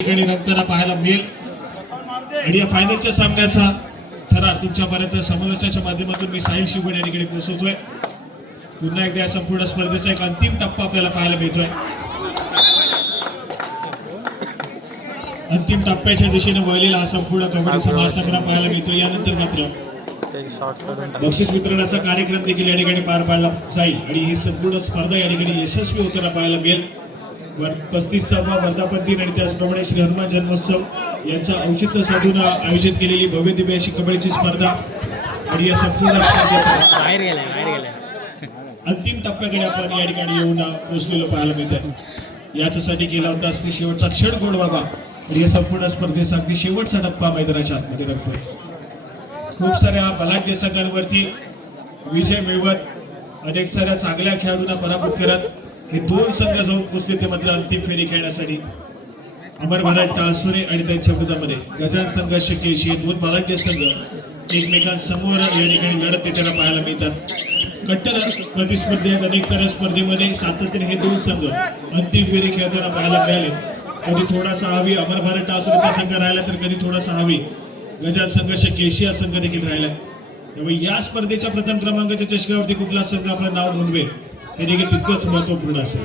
ठिकाणी रंगताना पाहायला मिळेल आणि या फायनलच्या सामन्याचा थरार तुमच्यापर्यंत समालोचनाच्या माध्यमातून मी साहिल शिवगण या ठिकाणी पोहोचवतोय। पुन्हा एकदा या संपूर्ण स्पर्धेचा एक अंतिम टप्पा आपल्याला पाहायला मिळतोय। अंतिम टप्प्याच्या दिशेने वळलेला हा संपूर्ण कबड्डी महासंग्राम पाहायला मिळतो। यानंतर मात्र बक्षीस वितरणाचा कार्यक्रम देखील या ठिकाणी पार पाडला जाईल आणि ही संपूर्ण स्पर्धा या ठिकाणी यशस्वी होताना पाहायला मिळेल। 35वा वर्धापन दिन आणि त्याचप्रमाणे श्री हनुमान जन्मोत्सव यांचा औचित्य साधून आयोजित केलेली भव्य दिव्य अशी कबड्डीची स्पर्धा आणि या संपूर्ण स्पर्धेचा अंतिम टप्प्याकडे आपण या ठिकाणी येऊन पोहोचलेलो पाहायला मिळतंय। याच्यासाठी केला होता अगदी शेवटचा क्षण गोड बाबा आणि या संपूर्ण स्पर्धेचा अगदी शेवटचा टप्पा मैदानाच्या आतमध्ये रखतोय। खूप साऱ्या बलाढ्य संघांवरती विजय मिळवत अनेक साऱ्या चांगल्या खेळाडूंना पराभूत करत हे दोन संघ जाऊन पोहोचले ते मात्र अंतिम फेरी खेळण्यासाठी। अमर भारत टाळसुरे आणि त्यांच्या विरोधामध्ये गजान संघ केशी हे दोन बलाढ्य संघ एकमेकांसमोर या ठिकाणी लढत देताना पाहायला मिळतात। कट्टर प्रतिस्पर्धेत अनेक साऱ्या स्पर्धेमध्ये सातत्याने हे दोन संघ अंतिम फेरी खेळताना पाहायला मिळाले। कधी थोडासा हवी अमर भारत टाळसुरेचा संघ राहिला तर कधी थोडासा हवी गजान संघ केशी हा संघ देखील राहिला। त्यामुळे या स्पर्धेच्या प्रथम क्रमांकाच्या चषकावरती कुठला संघ आपलं नाव नोंदवेल हे देखील तितकंच महत्वपूर्ण असेल।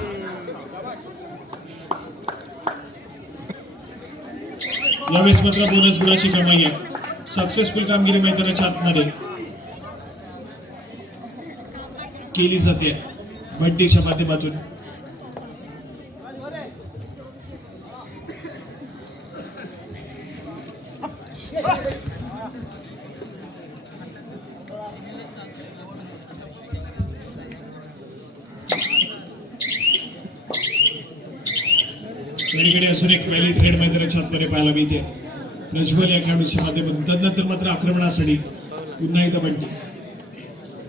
यावेळेस मात्र बोनस गुणाची कमाई आहे। सक्सेसफुल कामगिरी मैदानाच्या आतमध्ये केली जाते बंटीच्या माध्यमातून। याकडे असून एक पहिली ट्रेड मैदानाच्या आतमध्ये पाहायला मिळते प्रज्वल या खेळाडूच्या माध्यमातून। त्यानंतर मात्र आक्रमणासाठी पुन्हा एकदा बंटी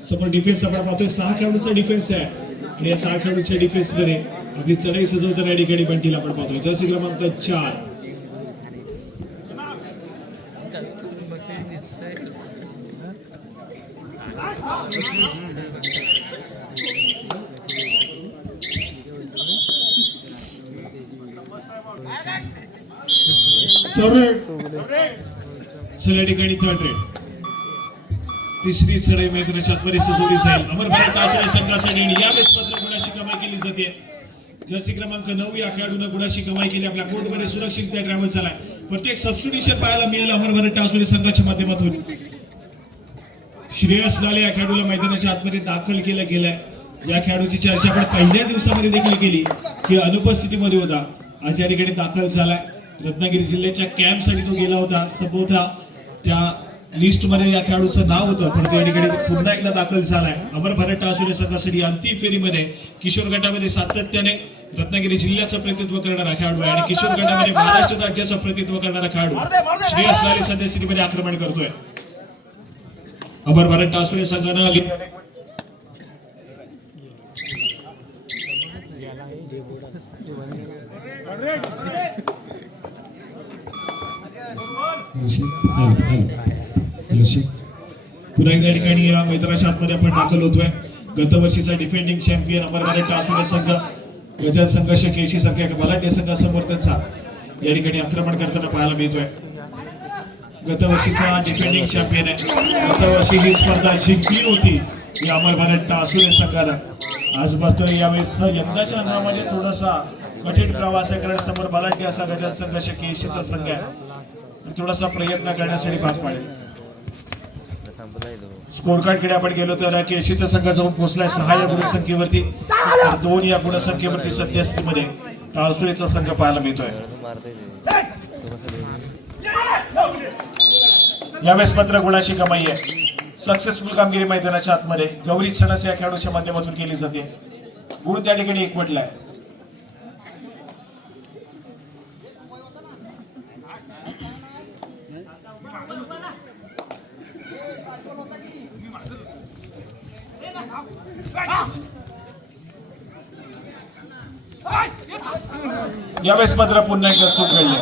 समोर डिफेन्स आपण पाहतोय। 6 खेळाडूचा डिफेन्स आहे आणि या 6 खेळाडूच्या डिफेन्स मध्ये आपली चढाई सजवताना या ठिकाणी बंटीला आपण पाहतोय। जर्सी क्रमांक 4 या ठिकाणी थर्ड रेड तिसरी चढाई मैदानाच्या आतमध्ये सजवली जाईल अमर भारत टाळसुरे संघासाठी आणि यावेळेस मात्र गुणाची कमाई केली जाते। जर्सी क्रमांक 9 या खेळाडूने गुणाची कमाई केली। आपल्या कोर्टमध्ये सुरक्षितरित्या ट्रॅव्हल झालाय। प्रत्येक सबस्टिट्यूशन पाहायला मिळेल अमर भारत टाळसुरे संघाच्या माध्यमातून। श्रेयस लाले या खेळाडूला मैदानाच्या आतमध्ये दाखल केलं गेलंय। या खेळाडूची चर्चा आपण पहिल्या दिवसामध्ये देखील केली की अनुपस्थितीमध्ये होता, आज या ठिकाणी दाखल झालाय। रत्नागिरी जिल्ह्याच्या कॅम्पसाठी तो गेला होता। सभोवता त्या लिस्ट मध्ये या खेळाडूचं नाव होतं पण त्या ठिकाणी पुन्हा एकदा दाखल झालाय। अमर भारत टाळसुरे संघासाठी अंतिम फेरीमध्ये किशोर गटामध्ये सातत्याने रत्नागिरी जिल्ह्याचं प्रतिनिधित्व करणारा खेळाडू आहे आणि किशोर गटामध्ये महाराष्ट्र राज्याचं प्रतिनिधित्व करणारा खेळाडू श्रेयस लाले सद्यस्थितीमध्ये आक्रमण करतोय। अमर भारत टाळसुरे संघानं पुन्हा एकदा ठिकाणी या मैदानाच्या आतमध्ये आपण दाखल होतोय। गतवर्षीचा डिफेंडिंग चॅम्पियन अमर भारत टाळसुरे संघ गजान संघ केशी सारख्या बलाढ्य संघासमोर त्यांचा या ठिकाणी आक्रमण करताना पाहायला मिळतोय। गतवर्षीचा डिफेंडिंग चॅम्पियन आहे। गतवर्षी ही स्पर्धा जिंकली होती या अमर भारत टाळसुरे संघानं। आज मात्र यावेळेस यंदाच्या हंगामामध्ये थोडासा कठीण प्रवास आहे कारण समोर बलाढ्य असा गजान संघ केशीचा संघ आहे। थोडासा प्रयत्न करण्यासाठी भाग पाडेल। स्कोर कार्ड कडे आपण गेलो तर केशीचा संघ जाऊन पोहोचलाय 6 या गुणसंख्येवरती, 2 या गुणसंख्येवरती सद्यस्थितीमध्ये टाळसुरेचा संघ पाहायला मिळतोय। यावेळेस मात्र गुणाची कमाई आहे। सक्सेसफुल कामगिरी मैदानाच्या आतमध्ये गौरी छणस या खेळाडूच्या माध्यमातून केली जाते। गुण त्या ठिकाणी एकवटलाय। यावेळेस मात्र पुन्हा एकदा चूक घडली।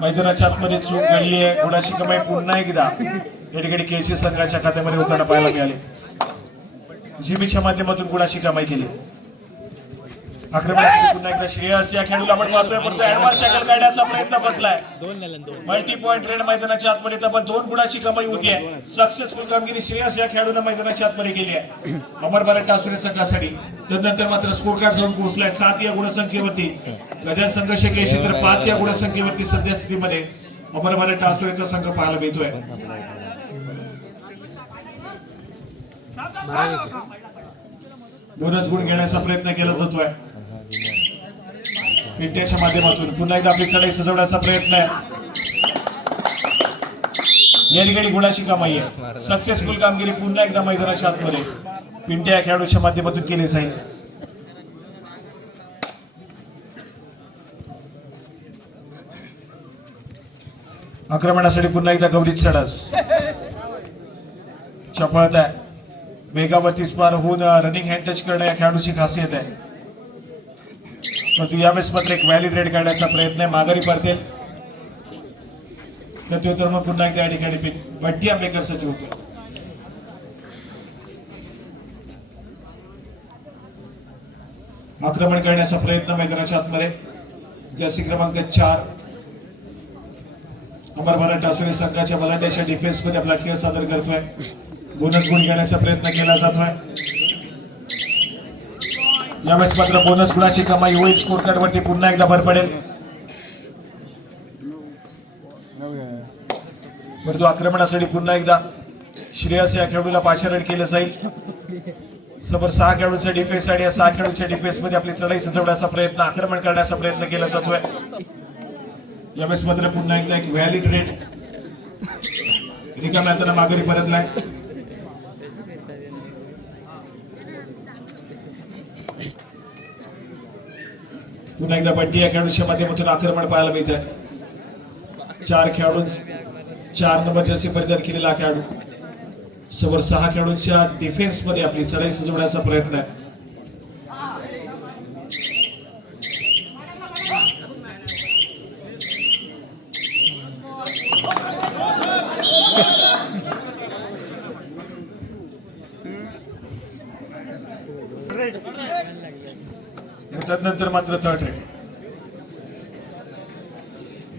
मैदानाच्या आतमध्ये चूक घडली आहे। गुणाची कमाई पुन्हा एकदा या ठिकाणी केसी संघाच्या खात्यामध्ये होताना पाहायला मिळाले। जिमीच्या माध्यमातून गुणाची कमाई केली। आक्रमणासाठी पुन्हा एकदा श्रेयस या खेळाडूला आपण पाहतोय, परंतु ऍडव्हान्स टॅकल काढण्याचा प्रयत्न बसलाय. मल्टी पॉइंट रेड मैदानाच्या आतमध्ये तब्बल 2 गुणाची कमाई होती आहे. सक्सेसफुल कामगिरी श्रेयस या खेळाडूने मैदानाच्या आतमध्ये केली आहे अमर भारत टासुरे संघासाठी. त्यानंतर मात्र स्कोर कार्ड जाऊन पोहोचलाय 7 या गुणसंख्येवरती. गजान संघर्ष केशी तर 5 या गुणसंख्येवरती सध्या स्थितीमध्ये अमर भारत टासुरेचा संघ पाहायला मिळतोय. दोनच गुण घेण्याचा प्रयत्न केला जातोय पिंट्याच्या माध्यमातून. पुन्हा एकदा आपली चढाई सजवण्याचा प्रयत्न आहे. या ठिकाणी गुणाची कमाई आहे. सक्सेसफुल कामगिरी पुन्हा एकदा मैदानाच्या आतमध्ये पिंट्या या खेळाडूच्या माध्यमातून केली जाईल. आक्रमणासाठी पुन्हा एकदा गौरीच सडस चपळत आहे. वेगावरती स्पार होऊन रनिंग हँड टच करणं या खेळाडूची खासियत आहे. परंतु यावेळेस मात्र एक व्हॅलिड रेड काढण्याचा प्रयत्न आहे. माघारी परतेल तर मग पुन्हा एकदा या ठिकाणी बड्डी आंबेकर सज्ज होतो. आक्रमण करण्याचा प्रयत्न मैदानाच्या आतमध्ये जर्सी क्रमांक 4 अमर भारत टासुरे संघाच्या बलाढ्याच्या डिफेन्स मध्ये आपला खेळ सादर करतोय. बोनस गुण घेण्याचा प्रयत्न केला जातोय. यावेळेस मात्र बोनस गुणाची कमाई होईल. स्कोर कार्ड वरती पुन्हा एकदा भर पडेल. परंतु आक्रमणासाठी पुन्हा एकदा श्रेयस या खेळाडूला पाचारण केलं जाईल. समोर 6 खेळाडूंचा डिफेन्स आणि या 6 खेळाडूंच्या डिफेन्स मध्ये आपली चढाई सजवण्याचा प्रयत्न, आक्रमण करण्याचा प्रयत्न केला जातोय. यावेळेस मात्र पुन्हा एकदा एक व्हॅलिड रेड रिकाम्या हाताने माघारी परतलाय. पुन्हा एकदा बड्डी या खेळाडूच्या माध्यमातून आक्रमण पाहायला मिळत आहे. 4 खेळाडू 4 नंबर जर्सी परिधान केलेला खेळाडू समोर 6 खेळाडूंच्या डिफेन्स मध्ये आपली चढाई सजवण्याचा प्रयत्न आहे. त्यानंतर मात्र थर्ड रेड.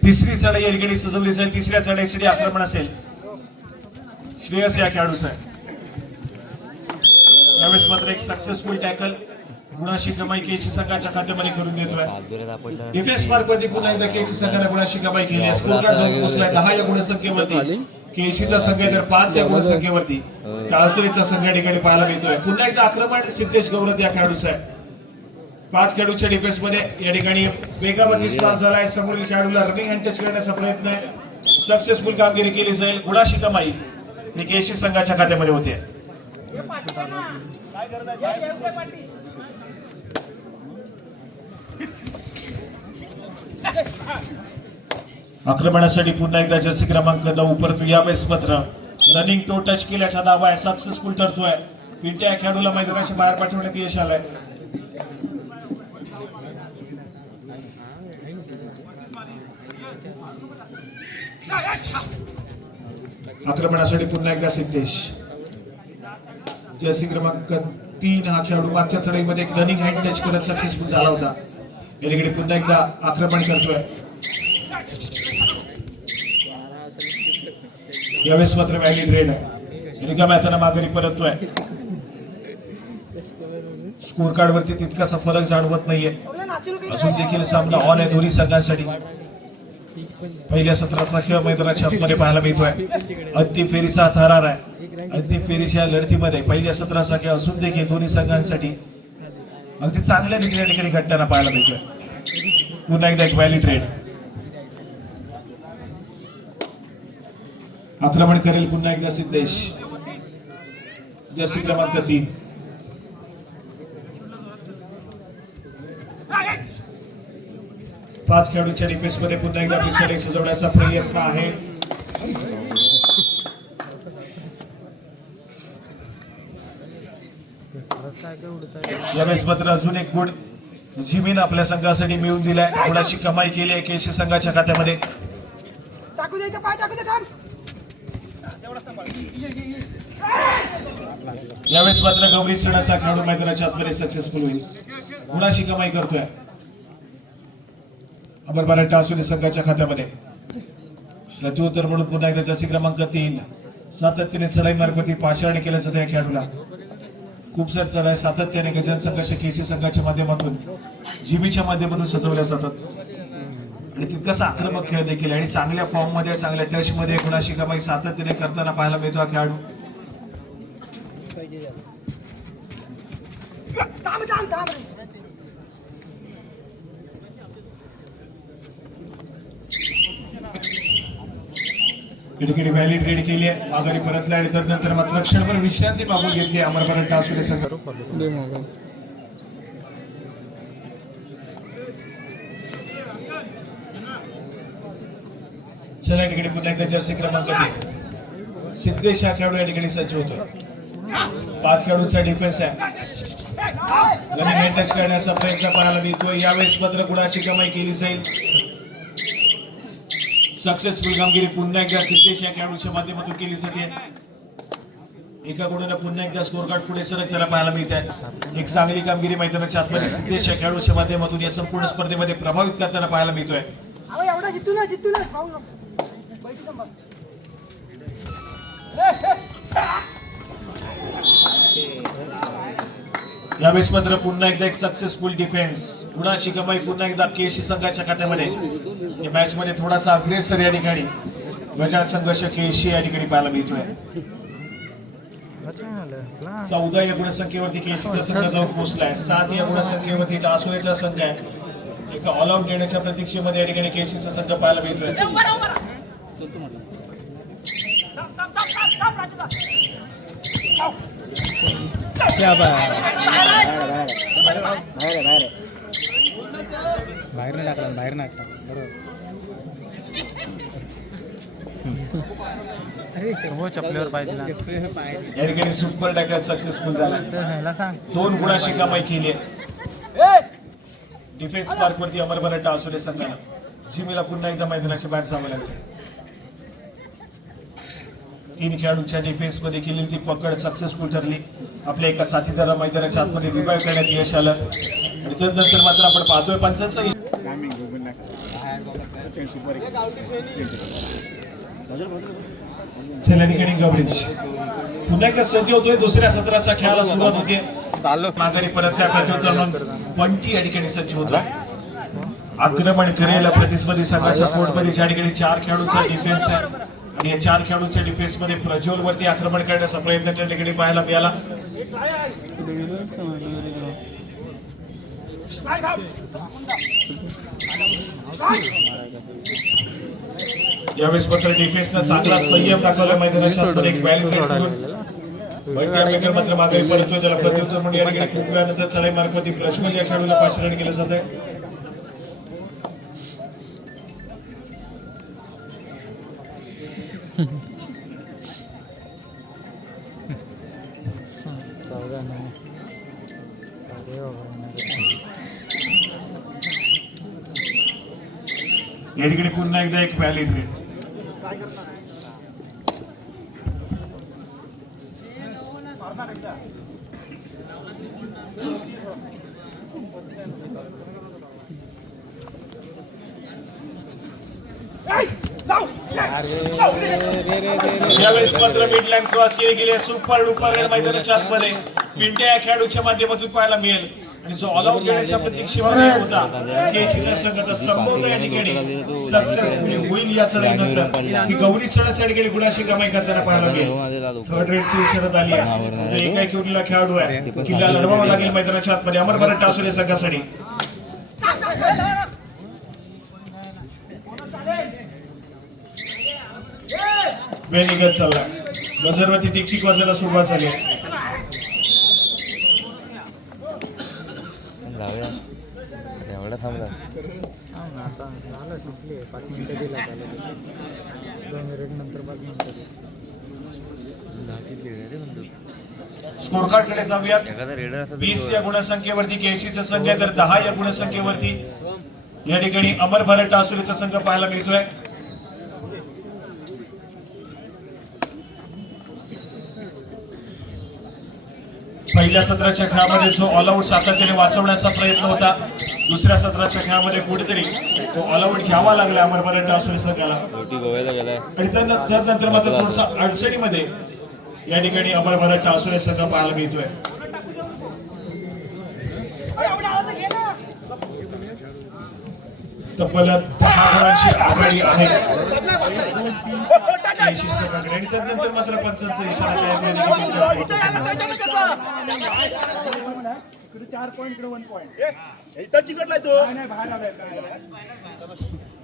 तिसरी चढाई या ठिकाणी सजवली जाईल. तिसऱ्या चढाईसाठी आक्रमण असेल श्रेयस या खेळाडूचं आहे. यावेळेस मात्र एक सक्सेसफुल टॅकल गुणाशी कमाई केसी संघाच्या खात्यामध्ये करून देतोय. डिफेन्स मार्क वरती पुन्हा एकदा केसी संघाने गुणाशी कमाई केली आहे. स्कोर कार्ड जाऊन पोहोचलाय 10 या गुणसंख्येवरती. केसीचा संघ तर 5 या गुणसंख्येवरती टाळसोलीचा संघ या ठिकाणी पाहायला मिळतोय. पुन्हा एकदा आक्रमण सिद्धेश गौरत या खेळाडूचं आहे. 5 खेळाडूच्या डिफेन्स मध्ये या ठिकाणी वेगावरती स्टार झालाय. समोरील खेळाडूला रनिंग हँड टच करण्याचा प्रयत्न आहे. सक्सेसफुल कामगिरी केली जाईल. गुणाशी कमाई ही केसी संघाच्या खात्यामध्ये होते. आक्रमणासाठी पुन्हा एकदा जर्सी क्रमांक 9 परंतु यावेळेस मात्र रनिंग टो टच केल्याचा दावा आहे. सक्सेसफुल ठरतोय. पिंट्या या खेळाडूला मैदानाच्या बाहेर पाठवण्यात यश आलंय. आक्रमणासाठी पुन्हा एकदा सिद्धेश जर्सी क्रमांक 3 हा खेळाडू मागच्या चढाईमध्ये एक रनिंग हँड टच करत सक्सेसफुल झाला होता. या ठिकाणी पुन्हा एकदा आक्रमण करतोय. यावेळेस मात्र व्हॅलिड रेड आहे. रिकाम्या हाताने माघारी परततोय. स्कोर कार्ड वरती तितकासा फरक जाणवत नाहीये. अजून देखील सामना ऑन आहे दोन्ही संघांसाठी. पहिल्या सत्राचा खेळ मैदानाच्या आतमध्ये पाहायला मिळतोय. अंतिम फेरीचा थरार आहे. अंतिम फेरीच्या लढतीमध्ये पहिल्या सत्राचा खेळ असून देखील दोन्ही संघांसाठी अगदी चांगल्या रीतीने या ठिकाणी घडताना पाहायला मिळतोय. पुन्हा एकदा एक व्हॅलिड रेड. आक्रमण करेल पुन्हा एकदा सिद्धेश जर्सी क्रमांक 3. पाच खेळाडूंच्या डिफेन्स मध्ये पुन्हा एकदा आपली चढाई सजवण्याचा प्रयत्न आहे. यावेळेस मात्र अजून एक गुण जिमीन आपल्या संघासाठी मिळवून दिलाय. गुणाची कमाई केली आहे केसी संघाच्या खात्यामध्ये. यावेळेस मात्र गौरी सण असा खेळाडू मैदानाच्या आतमध्ये सक्सेसफुल होईल. गुणाची कमाई करतोय अमर टासुले संघाच्या खात्यामध्ये. प्रत्युत्तर म्हणून पुन्हा एकदा जर्सी क्रमांक 3 सातत्याने चढाई मार्गावरती पाचारणी केलं जातं. या खेळाडूला खूप सारे चढाई सातत्याने गजान संघर्ष केसी संघाच्या माध्यमातून जीबीच्या माध्यमातून सजवल्या जातात आणि तितकाच आक्रमक खेळ देखील आणि चांगल्या फॉर्म मध्ये चांगल्या टच मध्ये गुणाची कमाई सातत्याने करताना पाहायला मिळतो हा खेळाडू. इकडे व्हॅली ट्रेड केली आहे, माघारी परतला आणि तदनंतर मात्र क्षणभर विश्रांती मागून घेतली अमर टासुले संघ. चला या ठिकाणी पुन्हा एकदा जर्सी क्रमांक 3 सिद्धेश हा खेळाडू या ठिकाणी सज्ज होतोय. 5 खेळाडूंचा डिफेन्स आहे. रनिंग हँड टच करण्याचा प्रयत्न पाहायला मिळतोय. यावेळेस मात्र गुणाची कमाई केली जाईल. सक्सेसफुल कामगिरी पुन्हा एकदा सिद्धेश या खेळाडूच्या माध्यमातून केली जाते. एका गुणाने पुन्हा एकदा स्कोर कार्ड पुढे सरकताना पाहायला मिळत आहे. एक चांगली कामगिरी मैदानाच्या आतमध्ये सिद्धेश या खेळाडूच्या माध्यमातून या संपूर्ण स्पर्धेमध्ये प्रभावित करताना पाहायला मिळतोय. यावेळेस मात्र पुन्हा एकदा एक सक्सेसफुल डिफेन्स. गुणाची कमाई पुन्हा एकदा केसी संघाच्या खात्यामध्ये. या मॅच मध्ये थोडासा अग्रेसर या ठिकाणी गजान संघर्ष केसी या ठिकाणी पाहायला मिळतोय. 14 या गुणसंख्येवरती केसीचा संघ जाऊन पोहोचलाय. 7 या गुणसंख्येवरती टासुलेचा संघ आहे. एका ऑल आउट देण्याच्या प्रतीक्षेमध्ये या ठिकाणी केसीचा संघ पाहायला मिळतोय. बाहेर नाका बरोबर. अरे चपलीवर पाहिजे ना. या ठिकाणी सुपर टॅकल सक्सेसफुल झाला. 2 गुणाची कमाई केली आहे. डिफेन्स मार्क वरती अमर टासुले संघाला जिमीला पुन्हा एकदा मैदानाच्या बाहेर जावं लागलं. 3 खेळाडूंच्या डिफेन्स मध्ये केलेली ती पकड सक्सेसफुल ठरली. आपल्या एका साथीदारा मैदानाच्या आतमध्ये रिवाइव्ह करण्यात यश आलं आणि त्यानंतर मात्र आपण पाहतोय पंचांचा ठिकाणी कव्हरेज पुन्हा एकदा सज्ज होतोय. दुसऱ्या सत्राचा खेळाला सुरुवात होते. माघारी परत त्या प्रत्युत्तर म्हणून पंटी या ठिकाणी सज्ज होतोय. आक्रमण करेल प्रतिस्पर्धी संघाच्या कोर्टमध्ये ज्या ठिकाणी 4 खेळाडूंचा डिफेन्स आहे आणि या 4 खेळाडूंच्या डिफेन्स मध्ये प्रज्वल वरती आक्रमण करण्याचा प्रयत्न त्या ठिकाणी पाहायला मिळाला. यावेळेस मात्र डिफेन्सनं चांगला संयम दाखवला मैदानाच्या आतमध्ये. एक व्हॅली ट्रेड करून बंटी मात्र माघारी पडतोय. त्याला प्रत्युत्तर म्हणून या ठिकाणी खूप वेळानंतर चढाई मार्गावरती प्रज्वल या खेळाडूला पाचारण केलं जात आहे. या ठिकाणी पुन्हा एकदा एक व्हॅली ट्रेड. यावेळेस मात्र मिडलाईन क्रॉस केली गेली. सुपर डुपर रेड मैदानाच्या आतमध्ये पिंट्या या खेळाडूच्या माध्यमातून पाहायला मिळेल आणि जो ऑल आउट देण्याच्या प्रतीक्षेमध्ये होता केसीचा संघ आता संभवतः या ठिकाणी सक्सेसफुल होईल. या चढाईनंतर की गौरी सणस या ठिकाणी गुणाची कमाई करताना पाहायला मिळेल. थर्ड रेडची इशारत आली आहे. एका एकीला खेळाडू आहे. किल्ला लढवावा लागेल मैदानाच्या आतमध्ये अमर टासुले संघासाठी. वेळ निघत चालला. बजरवरती टिकटिक वाजायला सुरुवात झाली. एवढा थांबला आता झालं संपली. 5 मिनिटं दिला त्याला. 2 मिनिट नंतर 5 मिनिटं स्कोर कार्ड कडे जाऊयात. 20 या गुणसंख्येवरती केसीचा संघ आहे तर 10 या गुणसंख्येवरती या ठिकाणी अमर भारत टासुलेचा संघ पाहायला मिळतोय. पहिल्या सत्राच्या खेळामध्ये जो ऑल आउट सातत्याने वाचवण्याचा प्रयत्न होता, दुसऱ्या सत्राच्या खेळामध्ये कुठेतरी तो ऑल आउट घ्यावा लागला अमरपर्यंत असू संघाला आणि त्यानंतर मात्र थोडासा अडचणीमध्ये या ठिकाणी अमरपर्यंत असू संघ पाहायला मिळतोय. तब्बल 10 गुणांची आघाडी आहे केशी संघाकडे आणि त्यानंतर मात्र पंचांचा इशारा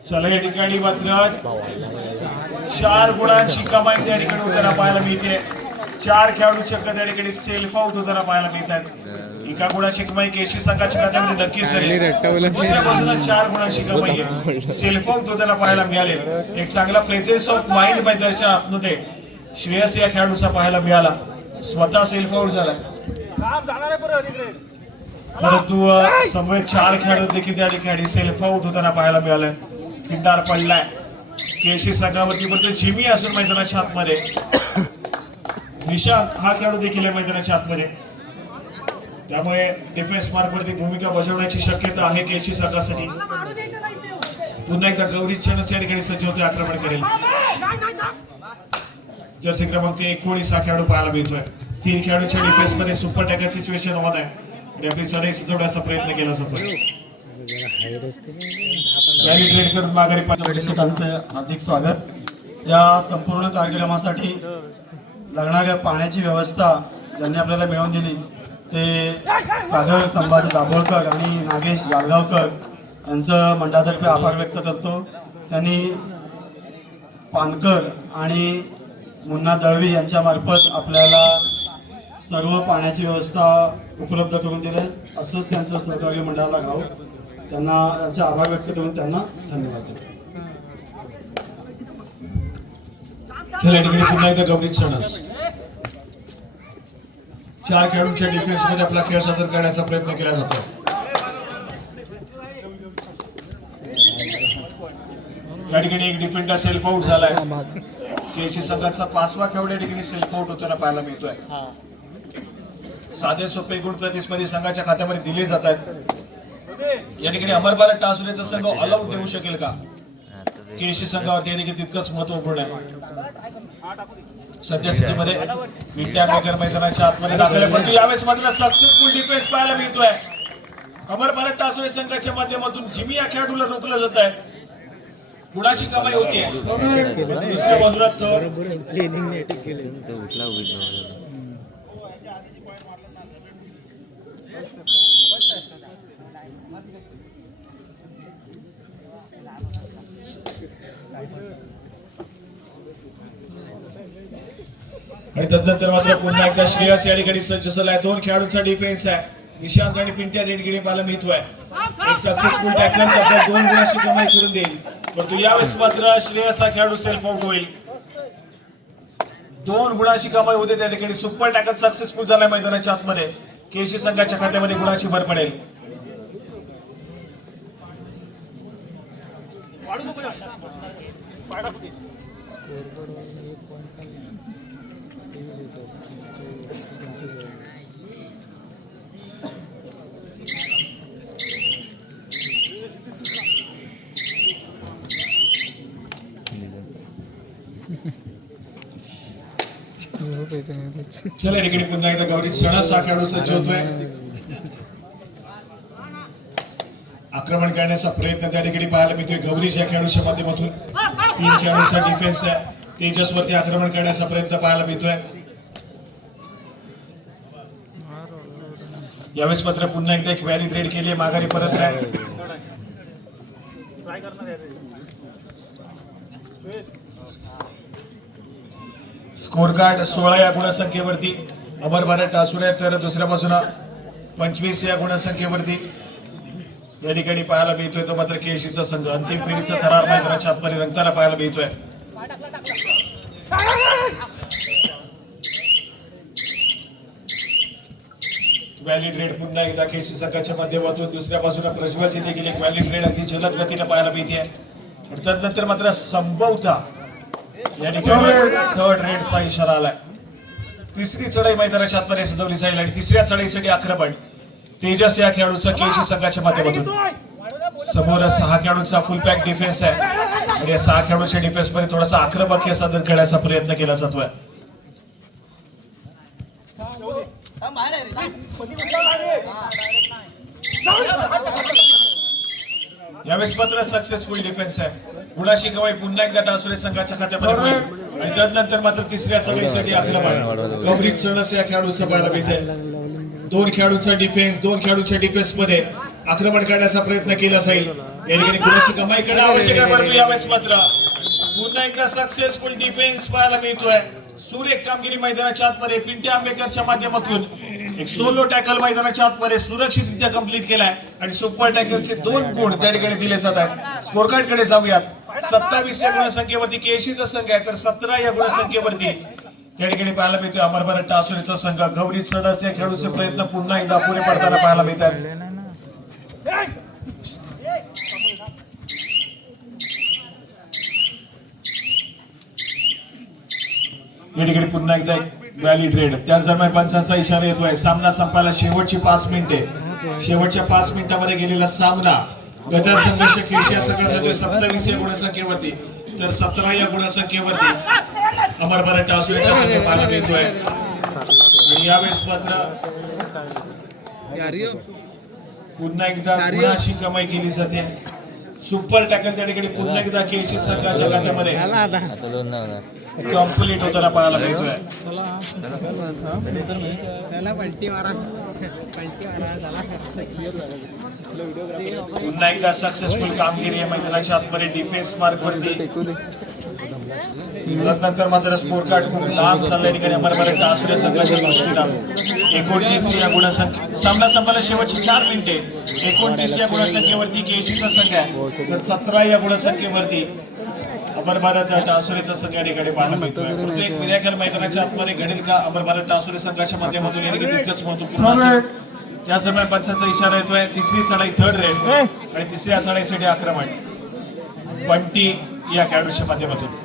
चला या ठिकाणी मात्र 4 गुणांची कमाई त्या ठिकाणी होताना पाहायला मिळते. 4 खेळाडू चक्क त्या ठिकाणी सेल्फ आउट होताना पाहायला मिळतात. एका गुणाची कमाई केशी संघाच्या खात्यामध्ये नक्कीच झाली. दुसऱ्या बाजूला 4 गुणाची कमाई सेल्फ आउट होताना पाहायला मिळाले. एक चांगला प्लेसेस ऑफ माइंड मैदानाच्या आतमध्ये श्रेयस या खेळाडूचा पाहायला मिळाला. स्वतः सेल्फ आउट झाला परंतु समोर 4 खेळाडू देखील त्या ठिकाणी सेल्फ आउट होताना पाहायला मिळालं. खिंडार पडलाय केशी संघावरती परंतु जिमी असून मैदानाच्या आतमध्ये निशांत हा खेळाडू देखील आहे मैदानाच्या आतमध्ये. त्यामुळे डिफेन्स मार्कवरती भूमिका बजावण्याची शक्यता आहे केशी संघासाठी. पुन्हा एकदा गौरी चंद त्या ठिकाणी सज्ज होते, आक्रमण करेल. जर्सी क्रमांक 19 हा खेळाडू पाहायला मिळतोय. 3 खेळाडूंच्या डिफेन्स मध्ये सुपर टॅकल सिच्युएशन ऑन आहे आणि आपली चढाई सजवण्याचा प्रयत्न केला जातो. व्हॅलिडेट करून माघारी प्रेक्षकांचं हार्दिक स्वागत. या संपूर्ण कार्यक्रमासाठी लागणाऱ्या पाण्याची व्यवस्था ज्यांनी आपल्याला मिळवून दिली ते सागर संभाजी दाभोळकर आणि नागेश जालगावकर यांचं मंडळातर्फे आभार व्यक्त करतो. त्यांनी पानकर आणि मुन्ना दळवी यांच्यामार्फत आपल्याला सर्व पाण्याची व्यवस्था उपलब्ध करून दिली. असंच त्यांचं सहकार्य मंडळाला घ्यावं. त्यांना त्यांचे आभार व्यक्त करून त्यांना धन्यवाद देतो. चला ठिकाणी पुन्हा एकदा गौरी चणस 4 खेळाडूंच्या डिफेन्स मध्ये आपला खेळ सादर करण्याचा प्रयत्न केला जातो. या ठिकाणी एक डिफेंडर सेल्फ आउट झालाय. केसी संघाचा 5वा खेळाडू या ठिकाणी सेल्फ आउट होताना पाहायला मिळतोय. साधे सोपे गुण प्रतिस्पर्धी संघाच्या खात्यामध्ये दिले जात आहेत. या ठिकाणी अमरभारत टासुरेचा संघ ऑल आउट देऊ शकेल का? केसी संघावरती या ठिकाणी तितकंच महत्वपूर्ण आहे. सद्यस्थितीमध्ये विद्यानगर मैदानाच्या आतमध्ये दाखल आहे परंतु यावेळेस मात्र सक्सेसफुल डिफेन्स पाहायला मिळतोय. अमरभारत टासुरे संघाच्या माध्यमातून जिमी या खेळाडूला रोखलं जात आहे. गुणाची कमाई होतीये. दुसऱ्या बाजूला आणि त्यानंतर मात्र पुन्हा एकदा श्रेयस या ठिकाणी सज्ज झालाय. 2 खेळाडूंचा डिफेन्स आहे. निशांत आणि पिंट्या या ठिकाणी पाहायला मिळतोय. एक सक्सेसफुल टॅकल तर 2 गुणाची कमाई करून देईल परंतु यावेळेस मात्र श्रेयस हा खेळाडू सेल्फ आउट होईल. 2 गुणाची कमाई होते त्या ठिकाणी. सुपर टॅकल सक्सेसफुल झालाय मैदानाच्या आतमध्ये. केशी संघाच्या खात्यामध्ये गुणाची भर पडेल. चला ठिकाणी पुन्हा एकदा गौरी सणस हा खेळाडू सज्ज होतोय. आक्रमण करण्याचा प्रयत्न त्या ठिकाणी पाहायला मिळतोय. गौरीश या खेळाडूच्या माध्यमातून 3 खेळाडूंचा डिफेन्स आहे. तेजसवरती आक्रमण करण्याचा प्रयत्न पाहायला मिळतोय. यावेळेस मात्र पुन्हा एकदा एक व्हॅलिड रेड केली माघारी परत आहे. स्कोर कार्ड 16 या गुणसंख्येवरती अमरभारत टासुरे तर दुसऱ्या बाजूला 25 या गुणसंख्येवरती या ठिकाणी पाहायला मिळतोय. तो मात्र केशीचा संघ अंतिम फेरीचा थरार मैदानाच्या आतमध्ये रंगताना पाहायला मिळतोय. व्हॅलिड रेड पुन्हा एकदा केशी संघाच्या माध्यमातून. दुसऱ्या बाजूला प्रज्वलची देखील एक व्हॅलिड रेड अगदी जलद गतीने पाहायला मिळते. त्यानंतर मात्र संभवता या ठिकाणी 3rd रेडचा इशारा आलाय. तिसरी चढाई मैदानाच्या आतमध्ये सजवली जाईल आणि तिसऱ्या चढाईसाठी आक्रमण तेजस या खेळाडूचा केशी संघाच्या माध्यमातून समोर 6 खेळाडूंचा फुल पॅक डिफेन्स आहे आणि या 6 खेळाडूंच्या डिफेन्स मध्ये थोडासा आक्रमक हे सादर करण्याचा प्रयत्न केला जातोय. यावेळेस मात्र सक्सेसफुल डिफेन्स आहे. गुणाशी कमाई पुन्हा एकदा टासुरे संघाच्या खात्यामध्ये होईल आणि त्यानंतर मात्र तिसऱ्या चढाईसाठी आक्रमण गौरी चणस या खेळाडूचा पाहायला मिळते. 2 खेळाडूंचा डिफेन्स 2 खेळाडूंच्या डिफेन्स मध्ये आक्रमण करण्याचा प्रयत्न केला जाईल. या ठिकाणी गुणाशी कमाई करणे आवश्यक आहे, परंतु यावेळेस मात्र पुन्हा एकदा सक्सेसफुल डिफेन्स पाहायला मिळतोय. सुरेख कामगिरी मैदानाच्या आतमध्ये पिंट्या आंबेकरच्या माध्यमातून एक सोलो टॅकल मैदानाच्या आतमध्ये सुरक्षितरित्या कंप्लीट केलाय आणि सुपर टॅकलचे 2 गुण त्या ठिकाणी दिले जात आहेत. स्कोर कार्ड कडे जाऊयात. 27 या गुणसंख्येवरती केशीचा संघ आहे तर 17 या गुणसंख्येवरती त्या ठिकाणी पाहायला मिळतोय अमरभरत टासुरेचा संघ. गौरी चणस या खेळाडूचे प्रयत्न पुन्हा एकदा पुढे पडताना पाहायला मिळतात. या ठिकाणी पुन्हा एकदा व्हॅलिड रेड. त्याच दरम्यान पंचांचा इशारा येतोय. सामना संपायला शेवटची 5 मिनिटे. शेवटच्या 5 मिनिटांमध्ये गेलेला सामना गजर संघर्ष केशिया संघात 27 या गुणसंख्येवरती तर 17 या गुणसंख्येवरती अमरभरत टासुरेचा संघ पाहायला मिळतोय. आणि यावेळेस मात्र पुन्हा एकदा गुणाशी कमाई केली जाते. सुपर टॅकल त्या ठिकाणी पुन्हा एकदा केशी संघाच्या खात्यामध्ये कंप्लीट होताना पाहायला मिळतोय. पुन्हा एकदा सक्सेसफुल कामगिरी आहे मैदानाच्या आतमध्ये डिफेन्स मार्क वरती. नंतर मात्र स्कोर कार्ड खूप लांब चाललाय. ठिकाणी अमरभरत टासुरे संघाच्या दृष्टीनं 29 या गुणसंख्या. सामना संपायला शेवटची 4 मिनिटे. 29 या गुणसंख्येवरती केशीचा संघ आहे तर 17 या गुणसंख्येवरती अमरभरत टासुरेचा संघ या ठिकाणी पाहायला मिळतोय. परंतु एक मिराकल मैदानाच्या आतमध्ये घडेल का अमरभरत टासुरे संघाच्या माध्यमातून या ठिकाणी तितकंच महत्वपूर्ण असेल. त्याच दरम्यान पंचांचा इशारा येतोय. तिसरी चढाई थर्ड रेड आणि तिसऱ्या चढाईसाठी आक्रमण बंटी या खेळाडूच्या माध्यमातून.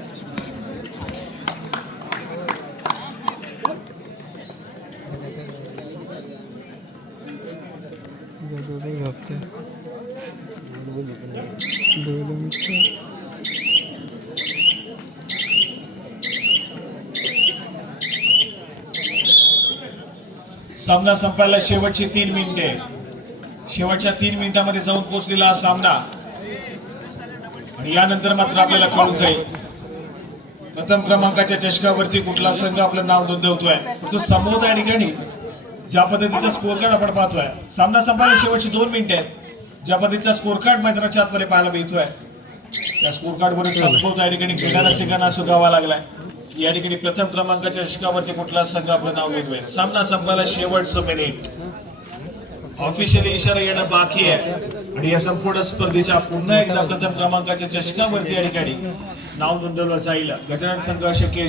सामना संपायला शेवटची 3 मिनिटे. शेवटच्या 3 मिनिटांमध्ये जाऊन पोहोचलेला हा सामना आणि यानंतर मात्र आपल्याला कळून जाईल प्रथम क्रमांकाच्या चषकावरती कुठला संघ आपलं नाव नोंदवतोय. तो समोर या ठिकाणी ज्या पद्धतीचा स्कोर कार्ड आपण पाहतोय. सामना संपायला शेवटची 2 मिनिटे आहेत. ज्या पद्धतीचा स्कोर कार्ड मैदानाच्या आतमध्ये पाहायला मिळतोय त्या स्कोर कार्ड वर संपवतो या ठिकाणी क्रीडा रसिकांना सुगावा लागलाय. या ठिकाणी प्रथम क्रमांकाच्या चषकावरती कुठला संघ आपलं नाव नोंदवेल. सामना संपायला शेवटचं मिनिट. ऑफिशियली इशारा येणं बाकी आहे आणि या संपूर्ण स्पर्धेच्या पुन्हा एकदा प्रथम क्रमांकाच्या चषकावरती या ठिकाणी नाव नोंदवलं जाईल. गजानन संघ शक्य